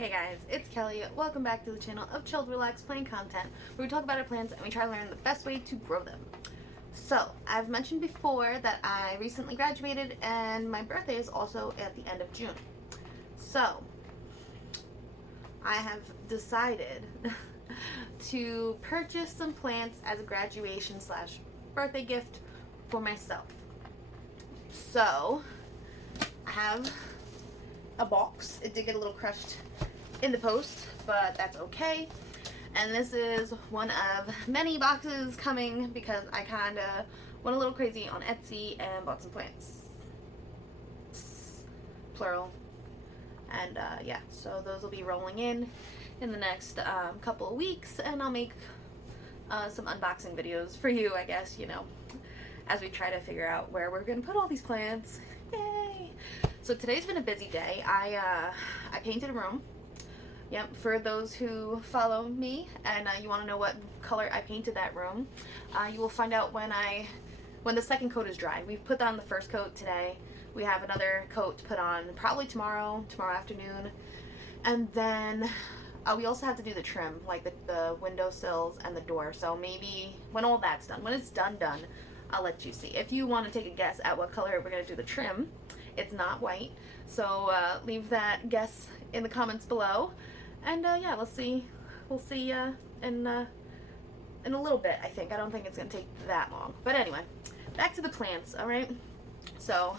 Hey guys, it's Kelly. Welcome back to the channel of Chilled Relaxed Plant content, where we talk about our plants and we try to learn the best way to grow them. So, I've mentioned before that I recently graduated and my birthday is also at the end of June. So, I have decided to purchase some plants as a graduation / birthday gift for myself. So, I have a box. It did get a little crushed in the post, but that's okay. And this is one of many boxes coming because I kind of went a little crazy on Etsy and bought some plants. Plural. And yeah, so those will be rolling in the next couple of weeks, and I'll make some unboxing videos for you, I guess, you know, as we try to figure out where we're going to put all these plants. Yay! So today's been a busy day. I painted a room. Yep, for those who follow me and you want to know what color I painted that room, you will find out when the second coat is dry. We've put on the first coat today. We have another coat to put on probably tomorrow afternoon. And then we also have to do the trim, like the windowsills and the door. So maybe when all that's done, when it's done, I'll let you see. If you want to take a guess at what color we're going to do the trim, it's not white. So leave that guess in the comments below. And yeah, we'll see in a little bit, I think. I don't think it's going to take that long. But anyway, back to the plants, all right? So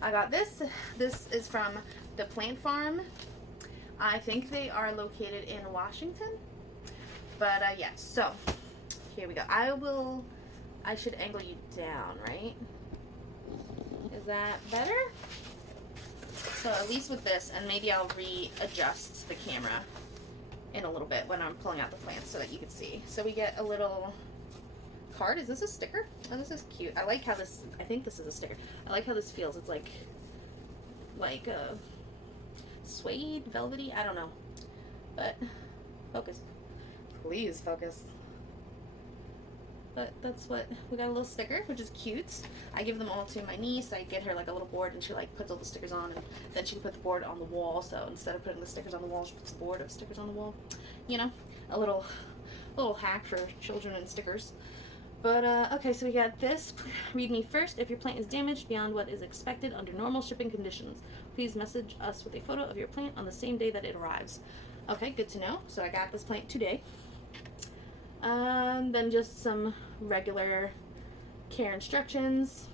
I got this. This is from the Plant Farm. I think they are located in Washington. But yeah, so here we go. I should angle you down, right? Is that better? So at least with this, and maybe I'll readjust the camera in a little bit when I'm pulling out the plants so that you can see. So we get a little card. Is this a sticker? Oh, this is cute. I like how this, I think this is a sticker. I like how this feels. It's like a suede, velvety, I don't know. But focus. Please focus. But that's what, we got a little sticker, which is cute. I give them all to my niece. I get her like a little board and she like puts all the stickers on, and then she can put the board on the wall. So instead of putting the stickers on the wall, she puts a board of stickers on the wall. You know, a little hack for children and stickers. But okay, so we got this. Read me first. If your plant is damaged beyond what is expected under normal shipping conditions, please message us with a photo of your plant on the same day that it arrives. Okay, good to know. So I got this plant today. Then just some regular care instructions.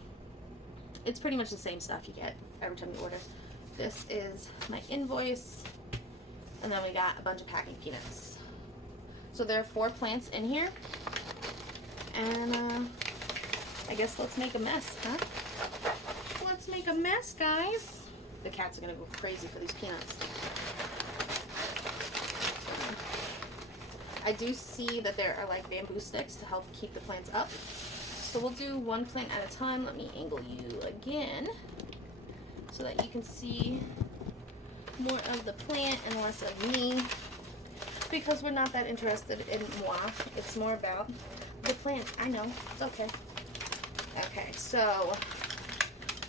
It's pretty much the same stuff you get every time you order. This is my invoice, and then we got a bunch of packing peanuts. So there are 4 plants in here, and I guess let's make a mess, huh? Let's make a mess, guys. The cats are gonna go crazy for these peanuts. I do see that there are like bamboo sticks to help keep the plants up. So we'll do one plant at a time. Let me angle you again so that you can see more of the plant and less of me, because we're not that interested in moi. It's more about the plant. I know, it's okay. Okay, so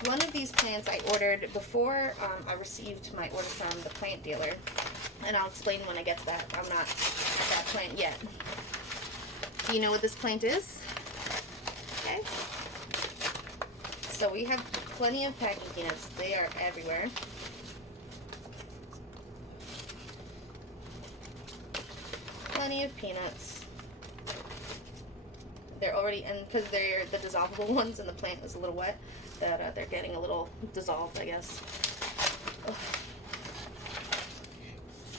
one of these plants I ordered before I received my order from the plant dealer. And I'll explain when I get to that. I'm not at that plant yet. Do you know what this plant is? Okay. So we have plenty of packing peanuts. They are everywhere. Plenty of peanuts. They're already, and because they're the dissolvable ones and the plant is a little wet, that they're getting a little dissolved, I guess. Ugh.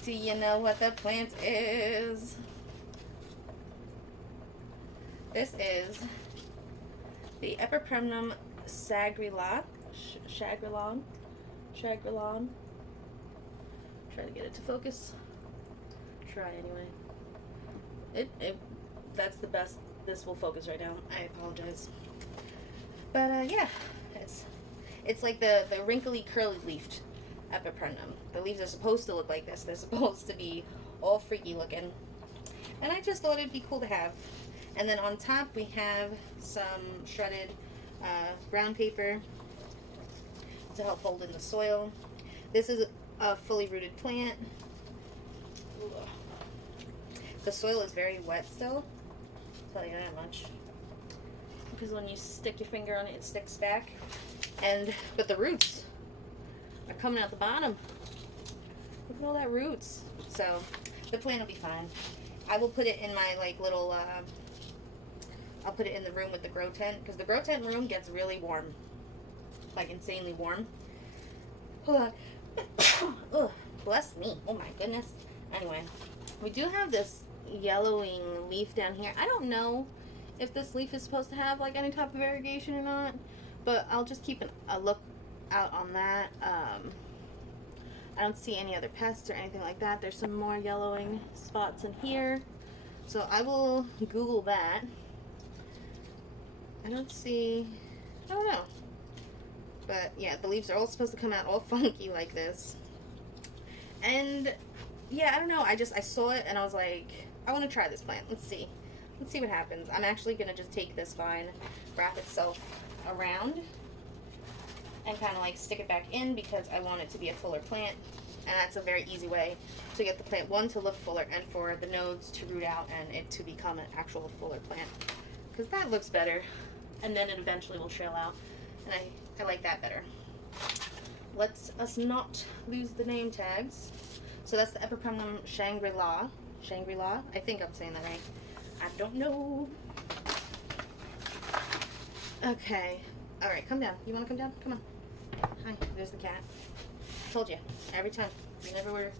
Do you know what the plant is? This is the Epipremnum Shagrilon. Try to get it to focus. Try anyway. That's the best this will focus right now. I apologize. But yeah, it's like the wrinkly curly leafed Epipremnum. The leaves are supposed to look like this. They're supposed to be all freaky looking. And I just thought it'd be cool to have. And then on top we have some shredded brown paper to help hold in the soil. This is a fully rooted plant. Ugh. The soil is very wet still. I'll tell you that much. Because when you stick your finger on it, it sticks back. But the roots are coming out the bottom. Look at all that roots. So the plant will be fine. I will put it in my like little, I'll put it in the room with the grow tent, because the grow tent room gets really warm. Like insanely warm. Hold on. Ugh, bless me. Oh my goodness. Anyway, we do have this yellowing leaf down here. I don't know if this leaf is supposed to have like any type of irrigation or not, but I'll just keep a look out on that. I don't see any other pests or anything like that. There's some more yellowing spots in here, so I will Google that. I don't know. But yeah, the leaves are all supposed to come out all funky like this. And yeah, I don't know. I saw it and I was like, I want to try this plant. Let's see what happens. I'm actually going to just take this vine, wrap itself around, and kind of like stick it back in, because I want it to be a fuller plant. And that's a very easy way to get the plant, one, to look fuller, and for the nodes to root out and it to become an actual fuller plant. Because that looks better. And then it eventually will trail out. And I like that better. Let's us not lose the name tags. So that's the Epipremnum Shangri-La. Shangri-La? I think I'm saying that right. I don't know. Okay. Alright, come down. You want to come down? Come on. Hi, there's the cat. Told you. Every time. Whenever we're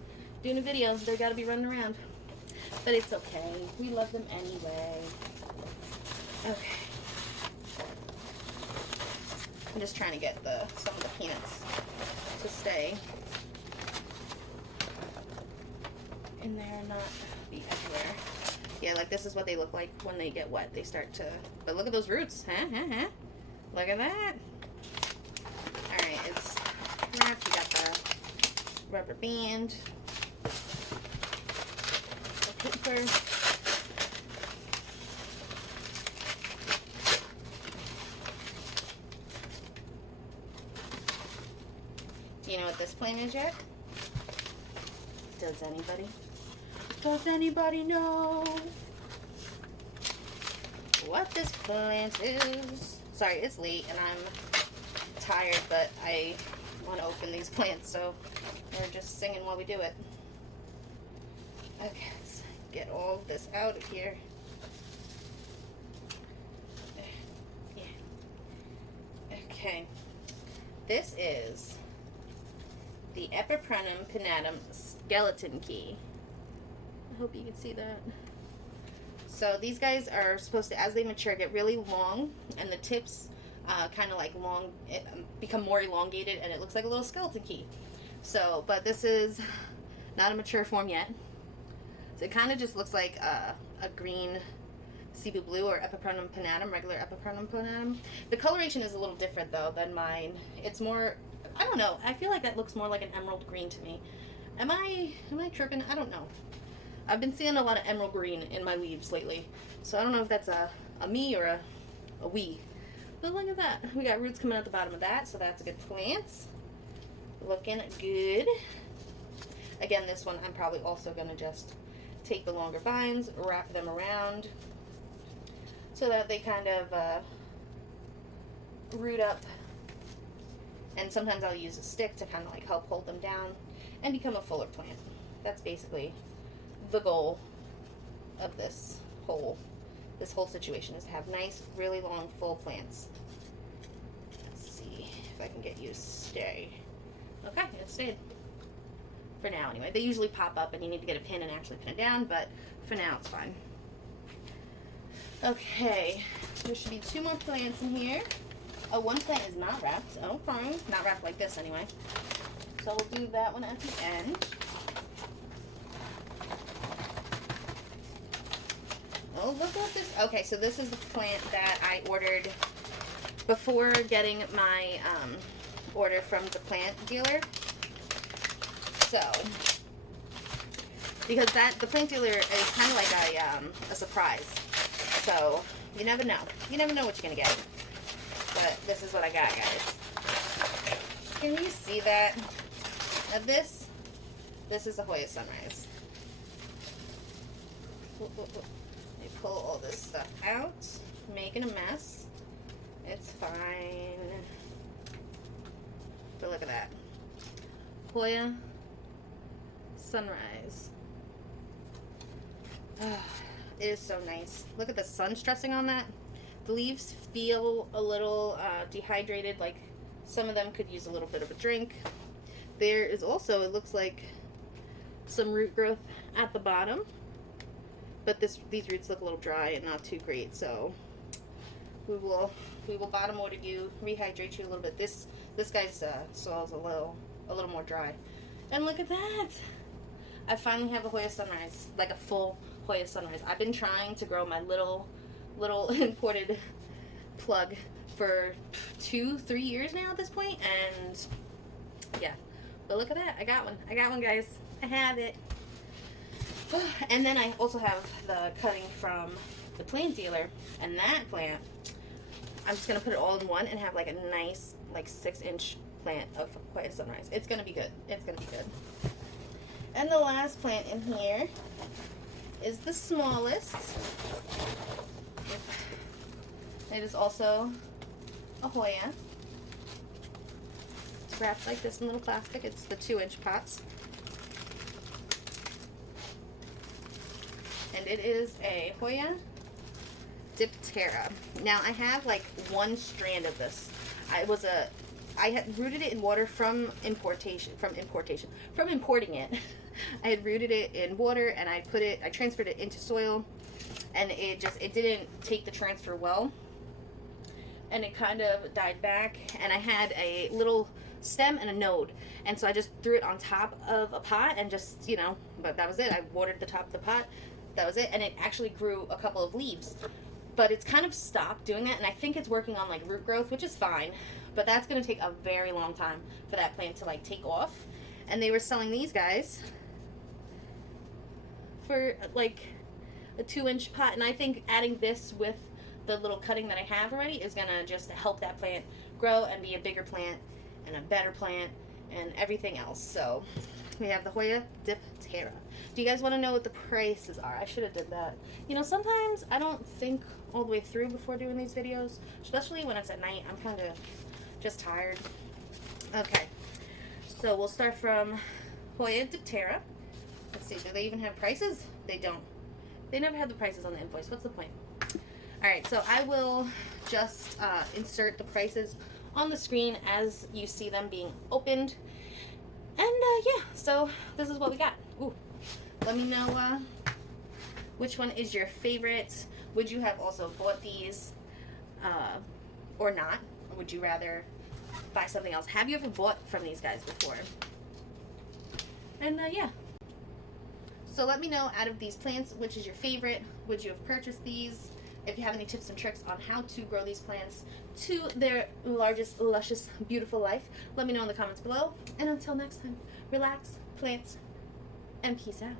doing a video, they gotta be running around. But it's okay. We love them anyway. Okay. I'm just trying to get some of the peanuts to stay in there and not be everywhere. Yeah, like this is what they look like when they get wet. They start to, but look at those roots. Look at that. Alright, it's wrapped. You got the rubber band, the paper. Do you know what this plant is yet? Does anybody know what this plant is? Sorry, it's late and I'm tired, but I want to open these plants, so we're just singing while we do it. Okay, let's get all of this out of here. Yeah. Okay. This is the Epipremnum skeleton key. I hope you can see that. So these guys are supposed to, as they mature, get really long, and the tips kind of like become more elongated, and it looks like a little skeleton key. So, but this is not a mature form yet. So it kind of just looks like a green Cebu blue or Epipremnum pinnatum, regular Epipremnum pinnatum. The coloration is a little different though than mine. It's more, I don't know, I feel like that looks more like an emerald green to me. Am I tripping? I don't know. I've been seeing a lot of emerald green in my leaves lately, so I don't know if that's a me or a we. But look at that. We got roots coming out the bottom of that, so that's a good plant. Looking good. Again, this one I'm probably also going to just take the longer vines, wrap them around so that they kind of root up. And sometimes I'll use a stick to kind of like help hold them down and become a fuller plant. That's basically the goal of this whole situation, is to have nice, really long, full plants. Let's see if I can get you to stay. Okay, it stayed. For now, anyway. They usually pop up and you need to get a pin and actually pin it down, but for now it's fine. Okay, there should be 2 more plants in here. Oh, one plant is not wrapped. Oh, fine. Not wrapped like this, anyway. So we'll do that one at the end. Oh, look at this. Okay, so this is the plant that I ordered before getting my order from the plant dealer. So, because the plant dealer is kind of like a surprise. So, you never know. You never know what you're going to get. But this is what I got, guys. Can you see that? Now this is a Hoya Sunrise. Let me pull all this stuff out. Making a mess. It's fine. But look at that. Hoya Sunrise. Oh, it is so nice. Look at the sun stressing on that. The leaves feel a little dehydrated, like some of them could use a little bit of a drink. There is also, it looks like, some root growth at the bottom, but these roots look a little dry and not too great, so we will bottom water you, rehydrate you a little bit. This guy's soil is a little more dry. And look at that! I finally have a Hoya Sunrise, like a full Hoya Sunrise. I've been trying to grow my little imported plug for 2-3 years now at this point, and yeah. But look at that, I got one, guys. I have it. And then I also have the cutting from the plant dealer, and that plant, I'm just gonna put it all in one and have like a nice, like 6-inch plant of Hoya Sunrise. It's gonna be good. It's gonna be good. And the last plant in here is the smallest. It is also a Hoya. It's wrapped like this in little plastic. It's the 2-inch pots. And it is a Hoya diptera. Now I have like one strand of this. I had rooted it in water from importing it. I had rooted it in water and I transferred it into soil, and it didn't take the transfer well, and it kind of died back, and I had a little stem and a node, and so I just threw it on top of a pot and just, but that was it. I watered the top of the pot, that was it, and it actually grew a couple of leaves, but it's kind of stopped doing that, and I think it's working on like root growth, which is fine, but that's going to take a very long time for that plant to like take off. And they were selling these guys for like a 2-inch pot, and I think adding this with the little cutting that I have already is gonna just help that plant grow and be a bigger plant and a better plant and everything else. So we have the Hoya diptera. Do you guys want to know what the prices are? I should have did that. Sometimes I don't think all the way through before doing these videos, especially when it's at night. I'm kind of just tired. Okay, so we'll start from Hoya diptera. Let's see, do they even have prices? They don't. They never have the prices on the invoice. What's the point? Alright, so I will just insert the prices on the screen as you see them being opened. And yeah, so this is what we got. Ooh. Let me know which one is your favorite. Would you have also bought these or not? Or would you rather buy something else? Have you ever bought from these guys before? And yeah. So let me know, out of these plants, which is your favorite. Would you have purchased these? If you have any tips and tricks on how to grow these plants to their largest, luscious, beautiful life, let me know in the comments below. And until next time, relax, plant, and peace out.